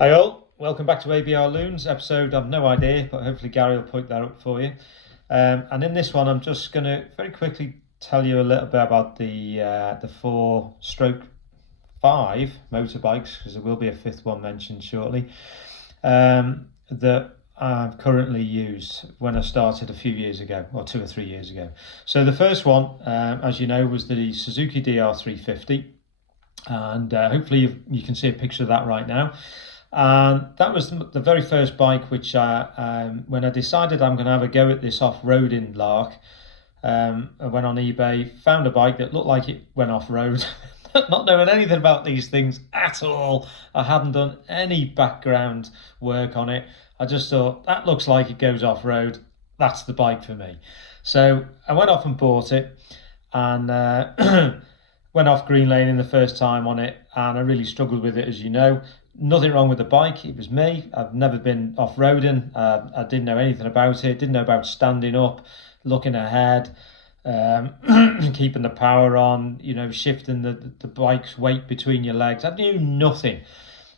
Hi all, welcome back to ABR Loons episode. I've no idea, but hopefully Gary will point that up for you. And in this one, I'm just going to very quickly tell you a little bit about the 4-stroke 5 motorbikes, because there will be a fifth one mentioned shortly, that I've currently used when I started a few years ago, or 2 or 3 years ago. So the first one, as you know, was the Suzuki DR350, and hopefully you can see a picture of that right now. And that was the very first bike which when I decided I'm going to have a go at this off-roading lark, I went on eBay, found a bike that looked like it went off-road, not knowing anything about these things at all. I hadn't done any background work on it. I just thought, that looks like it goes off-road. That's the bike for me. So I went off and bought it, and went off green laning the first time on it, and I really struggled with it, as you know. Nothing wrong with the bike, it was me. I've never been off-roading. I didn't know anything about it, didn't know about standing up, looking ahead, keeping the power on, shifting the bike's weight between your legs. I knew nothing.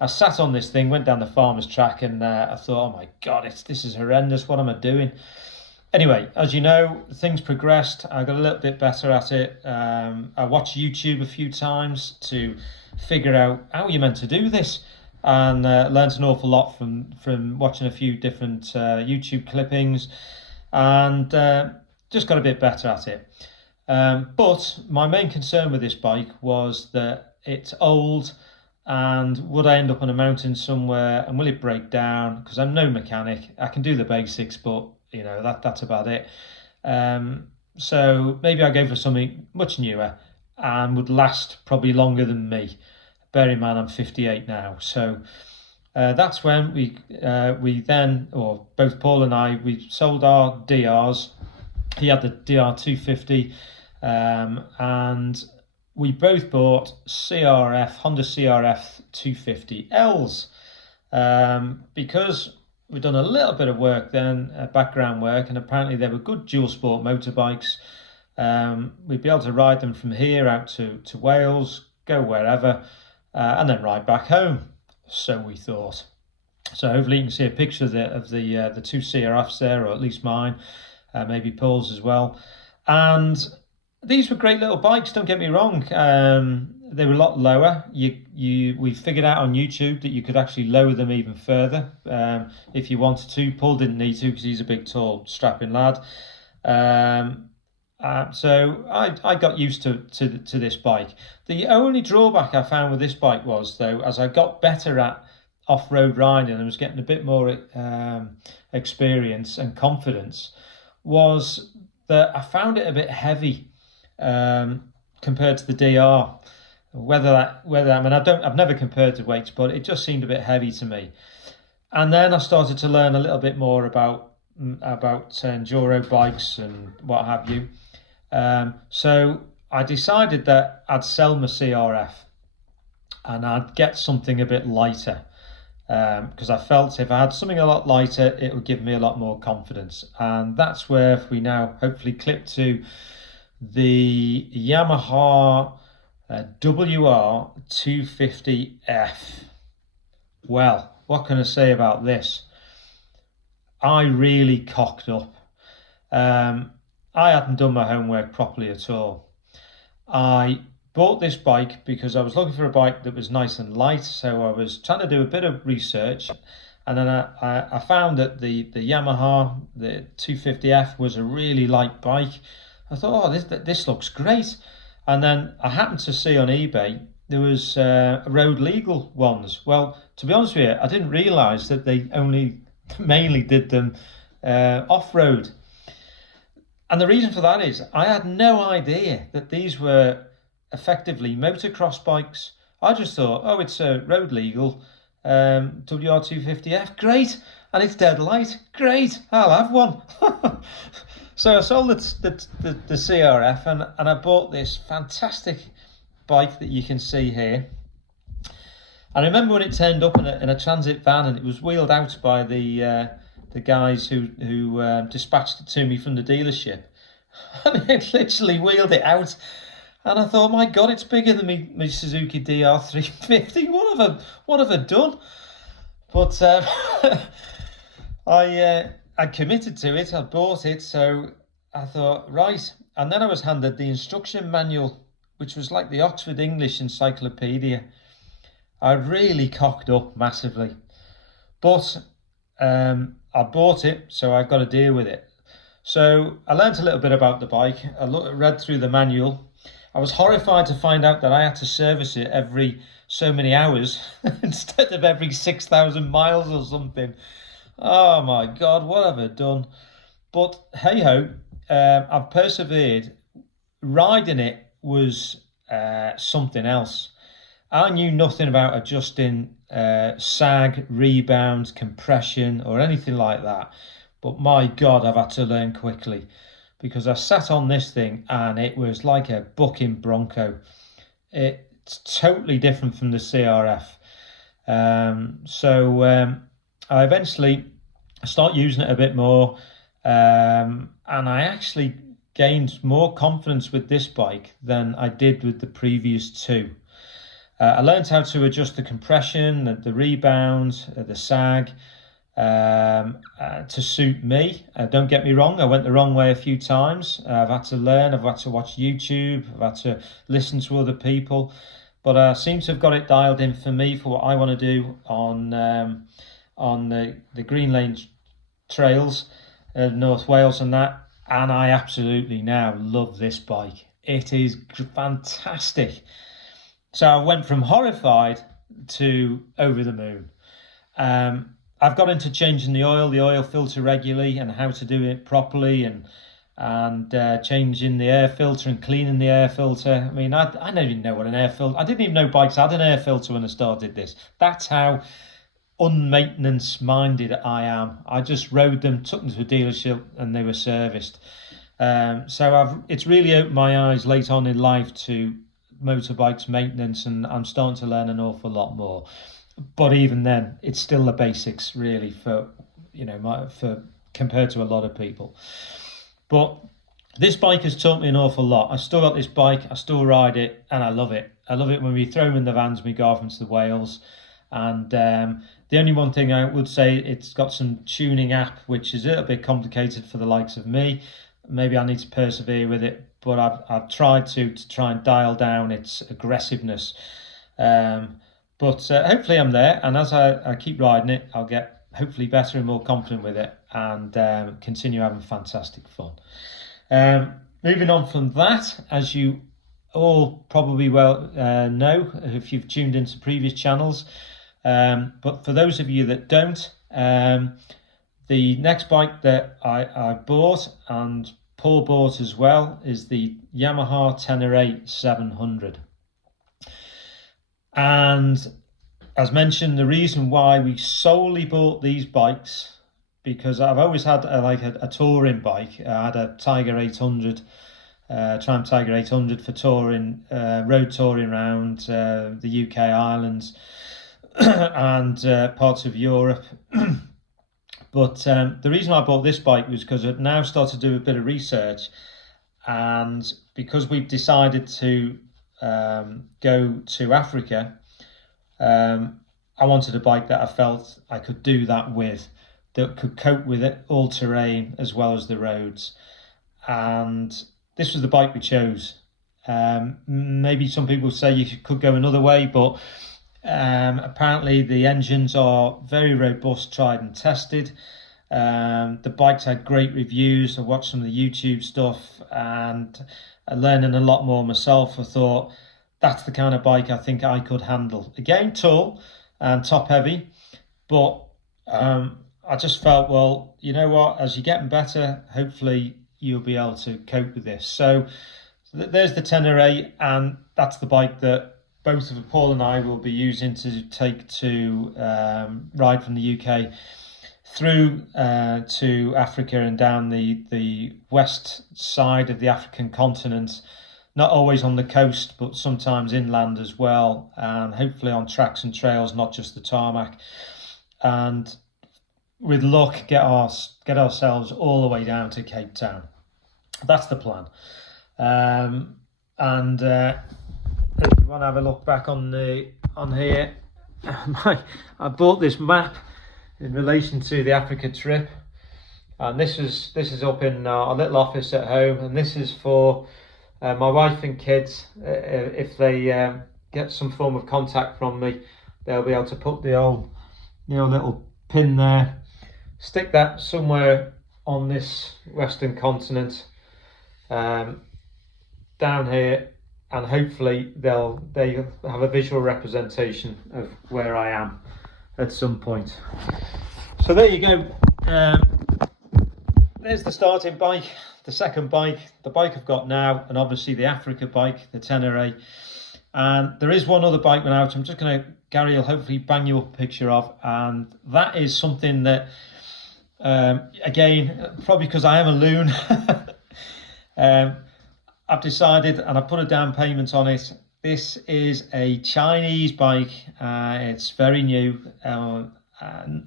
I sat on this thing, went down the farmer's track, and I thought, oh my God, this is horrendous. What am I doing? Anyway, as you know, things progressed. I got a little bit better at it. I watched YouTube a few times to figure out how you're meant to do this, and learned an awful lot from watching a few different YouTube clippings, and just got a bit better at it. But my main concern with this bike was that it's old, and would I end up on a mountain somewhere, and will it break down? Because I'm no mechanic. I can do the basics, but that's about it. So maybe I go for something much newer and would last probably longer than me. Bear in mind I'm 58 now, so that's when we then, or both Paul and I, we sold our DRs. He had the DR250, and we both bought Honda CRF 250Ls, because we'd done a little bit of work then, background work, and apparently they were good dual sport motorbikes. We'd be able to ride them from here out to Wales, go wherever, and then ride back home. So we thought. So hopefully you can see a picture of the two CRFs there, or at least mine, maybe Paul's as well. And these were great little bikes, don't get me wrong. They were a lot lower. We figured out on YouTube that you could actually lower them even further if you wanted to. Paul didn't need to because he's a big, tall, strapping lad. So I got used to this bike. The only drawback I found with this bike was, though, as I got better at off-road riding and was getting a bit more experience and confidence, was that I found it a bit heavy compared to the DR. I've never compared to weights, but it just seemed a bit heavy to me. And then I started to learn a little bit more about enduro bikes and what have you. So I decided that I'd sell my CRF and I'd get something a bit lighter, because I felt if I had something a lot lighter, it would give me a lot more confidence. And that's where we now hopefully clip to the Yamaha WR250F. Well, what can I say about this? I really cocked up. I hadn't done my homework properly at all. I bought this bike because I was looking for a bike that was nice and light, so I was trying to do a bit of research, and then I found that the Yamaha, the 250F, was a really light bike. I thought, oh, this looks great. And then I happened to see on eBay there was road legal ones. Well, to be honest with you, I didn't realise that they only mainly did them off-road. And the reason for that is I had no idea that these were effectively motocross bikes. I just thought, oh, it's a road legal WR250F, great, and it's dead light, great, I'll have one. So I sold the CRF, and I bought this fantastic bike that you can see here. I remember when it turned up in a transit van, and it was wheeled out by the guys who dispatched it to me from the dealership. And it literally wheeled it out, and I thought, my God, it's bigger than me Suzuki DR350. What have I done? But I committed to it. I bought it, so I thought, right. And then I was handed the instruction manual, which was like the Oxford English Encyclopedia. I really cocked up massively, but I bought it, so I've got to deal with it. So I learned a little bit about the bike. I read through the manual. I was horrified to find out that I had to service it every so many hours instead of every 6,000 miles or something. Oh my God, what have I done? But hey ho, I've persevered. Riding it was something else. I knew nothing about adjusting sag, rebound, compression, or anything like that. But my God, I've had to learn quickly, because I sat on this thing and it was like a bucking bronco. It's totally different from the CRF. I eventually start using it a bit more, and I actually gained more confidence with this bike than I did with the previous two. I learned how to adjust the compression, the rebound, the sag, to suit me. Don't get me wrong, I went the wrong way a few times. I've had to learn, I've had to watch YouTube, I've had to listen to other people, but I seem to have got it dialed in for me for what I want to do on the Green Lane trails, North Wales and that, and I absolutely now love this bike. It is fantastic. So I went from horrified to over the moon. I've got into changing the oil filter regularly, and how to do it properly, and changing the air filter and cleaning the air filter. I mean, I don't even know what an air filter. I didn't even know bikes had an air filter when I started this. That's how unmaintenance minded I am. I just rode them, took them to a dealership, and they were serviced. It's really opened my eyes late on in life to motorbikes maintenance, and I'm starting to learn an awful lot more. But even then, it's still the basics really for compared to a lot of people. But this bike has taught me an awful lot. I still got this bike, I still ride it, and I love it. I love it when we throw them in the vans and we go off into the Wales. And the only one thing I would say, it's got some tuning app, which is a little bit complicated for the likes of me. Maybe I need to persevere with it, but I've tried to try and dial down its aggressiveness. But hopefully I'm there, and as I keep riding it, I'll get hopefully better and more confident with it, and continue having fantastic fun. Moving on from that, as you all probably well know if you've tuned into previous channels, but for those of you that don't, the next bike that I bought, and Paul bought as well, is the Yamaha Tenere 700. And as mentioned, the reason why we solely bought these bikes, because I've always had a touring bike. I had a Tiger 800, Triumph Tiger 800 for touring, road touring around the UK, Ireland, and parts of Europe. But the reason I bought this bike was because I've now started to do a bit of research, and because we've decided to go to Africa, I wanted a bike that I felt I could do that with, that could cope with it, all terrain as well as the roads. And this was the bike we chose. Maybe some people say you could go another way, but apparently the engines are very robust, tried and tested. The bikes had great reviews. I watched some of the YouTube stuff and learning a lot more myself. I thought that's the kind of bike I think I could handle. Again, tall and top heavy, but I just felt, well, you know what, as you're getting better, hopefully you'll be able to cope with this. So there's the Tenere, and that's the bike that both of Paul and I will be using to take to ride from the UK through to Africa and down the west side of the African continent, not always on the coast, but sometimes inland as well, and hopefully on tracks and trails, not just the tarmac. And with luck, get ourselves all the way down to Cape Town. That's the plan. If you want to have a look back on here, I bought this map in relation to the Africa trip. And this is up in our little office at home, and this is for my wife and kids. If they get some form of contact from me, they'll be able to put the old, little pin there, stick that somewhere on this western continent, down here, and hopefully they have a visual representation of where I am at some point. So there you go. There's the starting bike, the second bike, the bike I've got now, and obviously the Africa bike, the Tenere. And there is one other bike now, which I'm just going to, Gary will hopefully bang you up a picture of, and that is something that, again, probably because I am a loon, I've decided, and I put a down payment on it. This is a Chinese bike. It's very new,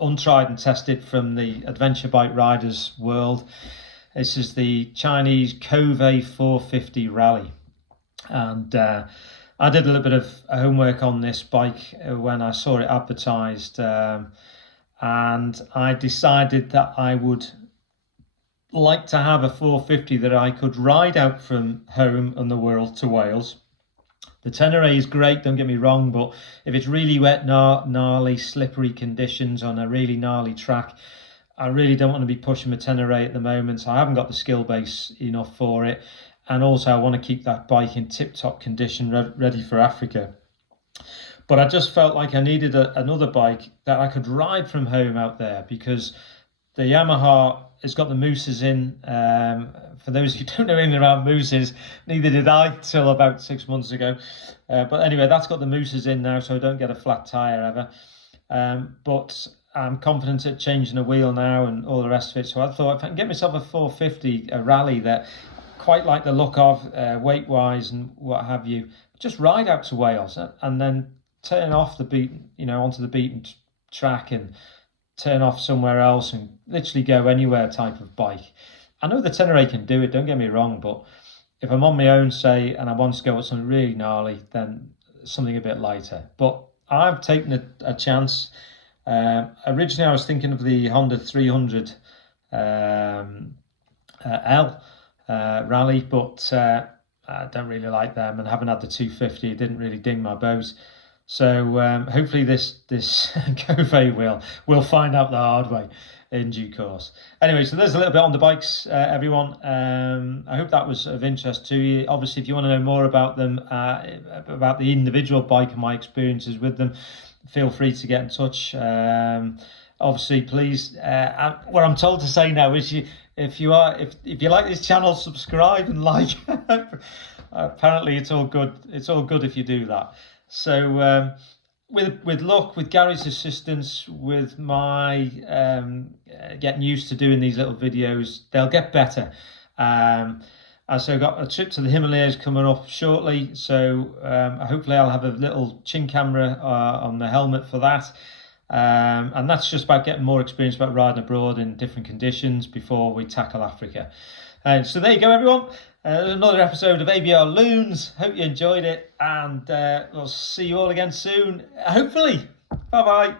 untried and tested from the adventure bike riders world. This is the Chinese Cove 450 Rally, and I did a little bit of homework on this bike when I saw it advertised, and I decided that I would like to have a 450 that I could ride out from home and the world to Wales. The Tenere is great, don't get me wrong, but if it's really wet, gnarly, slippery conditions on a really gnarly track, I really don't want to be pushing the Tenere at the moment. So I haven't got the skill base enough for it. And also I want to keep that bike in tip-top condition, ready for Africa. But I just felt like I needed another bike that I could ride from home out there, because the Yamaha has got the mousses in. For those who don't know anything about mousses, neither did I till about 6 months ago. But anyway, that's got the mousses in now, so I don't get a flat tyre ever. But I'm confident at changing a wheel now and all the rest of it. So I thought if I can get myself a 450, a rally that I quite like the look of, weight-wise and what have you, just ride out to Wales and then turn off the beat, onto the beaten track and turn off somewhere else and literally go anywhere type of bike. I know the Tenere can do it, don't get me wrong, but if I'm on my own, say, and I want to go with something really gnarly, then something a bit lighter. But I've taken a chance. Originally, I was thinking of the Honda 300 L Rally, but I don't really like them, and having had the 250, it didn't really ding my boat. So hopefully this Cove we'll find out the hard way in due course. Anyway, so there's a little bit on the bikes, everyone. I hope that was of interest to you. Obviously, if you want to know more about them, about the individual bike and my experiences with them, feel free to get in touch. Obviously, please. What I'm told to say now is, if you like this channel, subscribe and like. Apparently, it's all good. It's all good if you do that. So with luck, with Gary's assistance, with my getting used to doing these little videos, they'll get better. And so I've got a trip to the Himalayas coming up shortly. So hopefully I'll have a little chin camera on the helmet for that. And that's just about getting more experience about riding abroad in different conditions before we tackle Africa. So there you go, everyone. Another episode of ABR Loons. Hope you enjoyed it, and we'll see you all again soon, hopefully. Bye bye.